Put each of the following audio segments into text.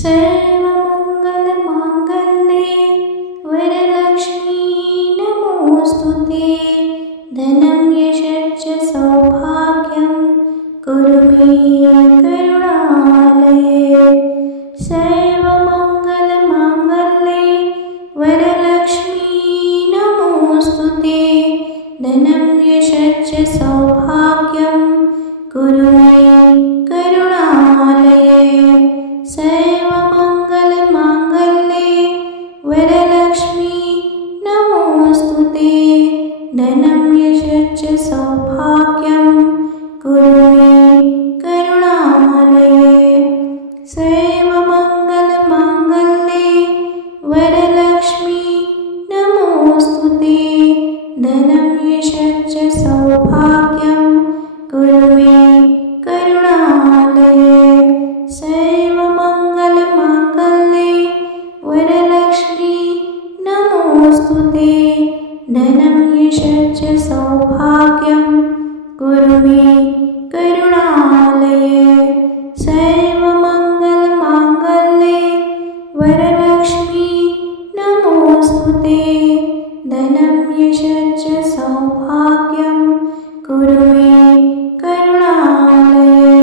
सर्वमङ्गलमाङ्गल्ये वरलक्ष्मी नमोऽस्तुते। धनं यशश्च सौभाग्यं कुरु मे करुणालये। सर्वमङ्गलमाङ्गल्ये वरलक्ष्मी नमोऽस्तुते। धनं यशश्च सौभाग्यं कुरु मे करुणालये। सर्वमङ्गलमाङ्गल्ये वरलक्ष्मी नमोऽस्तुते। धनं यशश्च सौभाग्यं कुरु मे करुणालये। सर्वमङ्गलमाङ्गल्ये वरलक्ष्मी नमोऽस्तुते। धनं यशश्च सौभाग्यं कुरु मे करुणालये। सर्वमङ्गलमाङ्गल्ये वरलक्ष्मी नमोऽस्तुते। धनं यशश्च सौभाग्यं कुरु मे करुणालये। सर्वमङ्गलमाङ्गल्ये वरलक्ष्मी नमोऽस्तुते। धनं यशश्च सौभाग्यं कुरु मे करुणालये।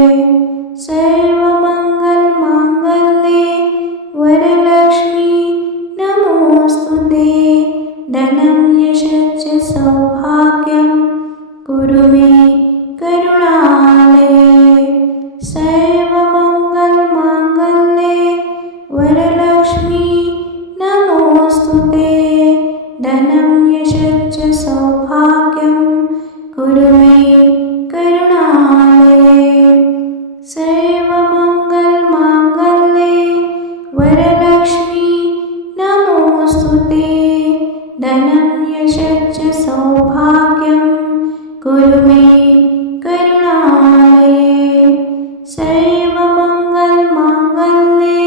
सर्वमङ्गलमाङ्गल्ये वरलक्ष्मी नमोऽस्तुते। धनं यशश्च सौभाग्यं कुरु मे करुणालये। सर्वमङ्गलमाङ्गल्ये वरलक्ष्मी नमोऽस्तुते। धनं यशश्च सौभाग्यं कुरु मे करुणालये। सर्वमङ्गलमाङ्गल्ये वरलक्ष्मी नमोऽस्तुते। धनं यशश्च सौभाग्यं कुरु मे करुणालये। सर्वमङ्गलमाङ्गल्ये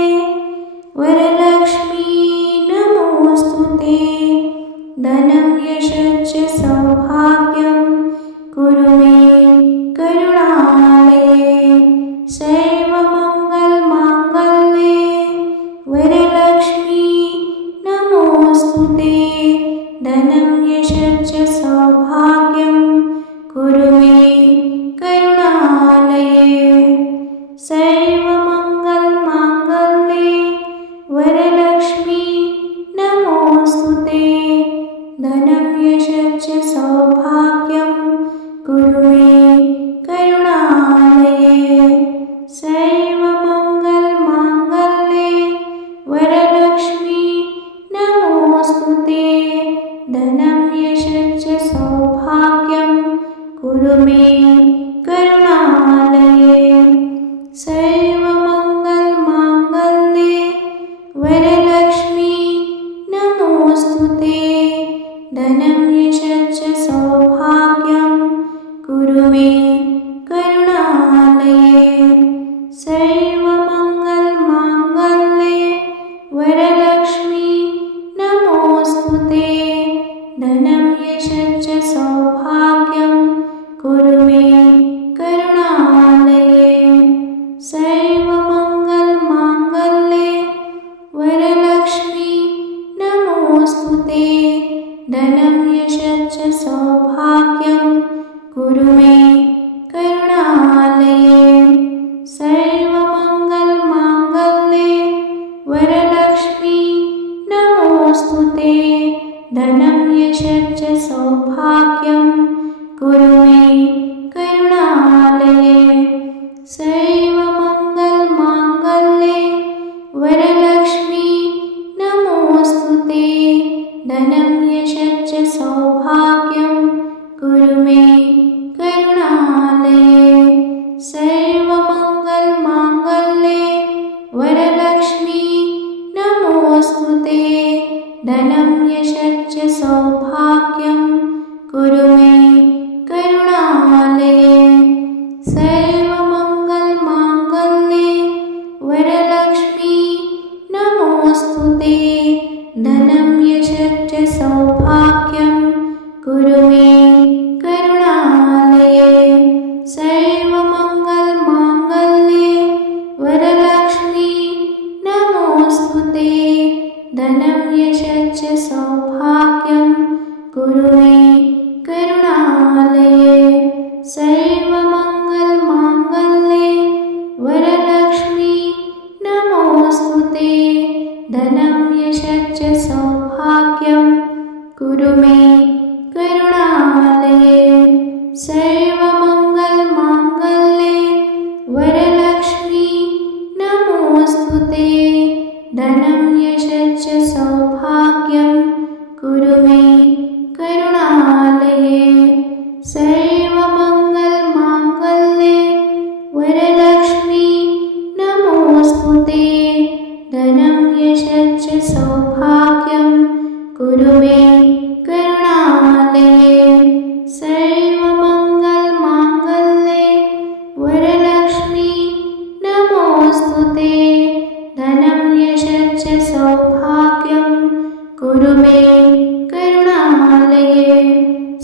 वरलक्ष्मी नमोऽस्तुते। धनं यशश्च सौभाग्यं कुरु मे करुणालये। सर्वमङ्गलमाङ्गल्ये वरलक्ष्मी नमोऽस्तुते। धनं यशश्च सौभाग्यं कुरु मे करुणालये। सर्वमङ्गलमाङ्गल्ये वरलक्ष्मी नमोऽस्तुते। धनं यशश्च सौभाग्यं कुरु मे करुणालये। सर्वमङ्गलमाङ्गल्ये वरलक्ष्मी नमोऽस्तुते। धनं यशश्च सौभाग्यं कुरु मे करुणालये। सर्वमङ्गलमाङ्गल्ये वरलक्ष्मी नमोऽस्तुते। धनं यशश्च सौभाग्यं कुरु मे करुणालये। सर्वमङ्गलमाङ्गल्ये वरलक्ष्मी नमोऽस्तुते। धनं यशश्च सौभाग्यं कुरु मे करुणालये। सर्वमङ्गलमाङ्गल्ये वरलक्ष्मी नमोऽस्तुते। धनं यशश्च सौभाग्यं कुरु मे करुणालये। सर्वमङ्गलमाङ्गल्ये वरलक्ष्मी नमोऽस्तुते। धनं यशश्च सौभाग्यं कुरु मे करुणालये। सर्वमङ्गलमाङ्गल्ये वरलक्ष्मी नमोऽस्तुते। धनं यशश्च सौभाग्यं कुरु मे करुणालये। सर्वमङ्गलमाङ्गल्ये वरलक्ष्मी नमोऽस्तुते। धनं यशश्च सौभाग्यं कुरु मे करुणालये। सर्वमङ्गलमाङ्गल्ये वरलक्ष्मी नमोऽस्तुते। धनं यशश्च सौभाग्यं कुरु मे करुणालये। सर्वमङ्गलमाङ्गल्ये वरलक्ष्मी नमोऽस्तुते। यशश्च सौभाग्यं कुरु मे करुणालये। सर्वमङ्गलमाङ्गल्ये वरलक्ष्मी नमोऽस्तुते। धनं यशश्च सौभाग्यं कुरु मे करुणालये। सर्वमङ्गलमाङ्गल्ये वरलक्ष्मी नमोऽस्तुते। धनं यशश्च सौभाग्यं कुरु मे करुणालये। सर्वमङ्गलमाङ्गल्ये वरलक्ष्मी नमोऽस्तुते। धनं यशश्च सौभाग्यं कुरु मे करुणालये। सर्वमङ्गलमाङ्गल्ये वरलक्ष्मी नमोऽस्तुते। धनं यशश्च सौभाग्यं कुरु मे करुणालये।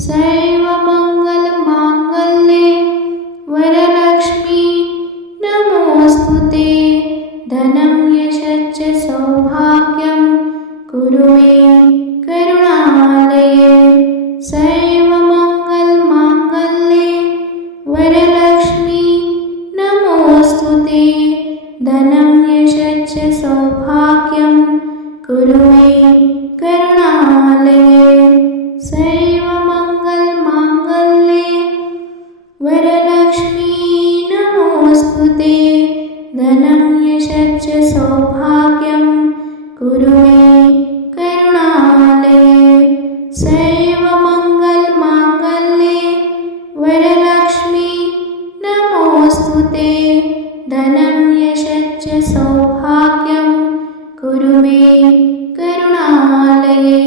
सर्वमङ्गलमाङ्गल्ये वरलक्ष्मी नमोऽस्तुते। धनं यशश्च सौभाग्यं कुरु मे करुणालये। सर्वमङ्गलमाङ्गल्ये वरलक्ष्मी नमोऽस्तुते। धनं यशश्च सौभाग्यं कुरु मे करुणालये। सर्वमङ्गलमाङ्गल्ये वरलक्ष्मी नमोऽस्तुते। धनं यशश्च सौभाग्यं कुरु मे करुणालये। सर्वमङ्गलमाङ्गल्ये वरलक्ष्मी नमोऽस्तुते। धनं यशश्च सौभाग्यं कुरु मे करुणालये।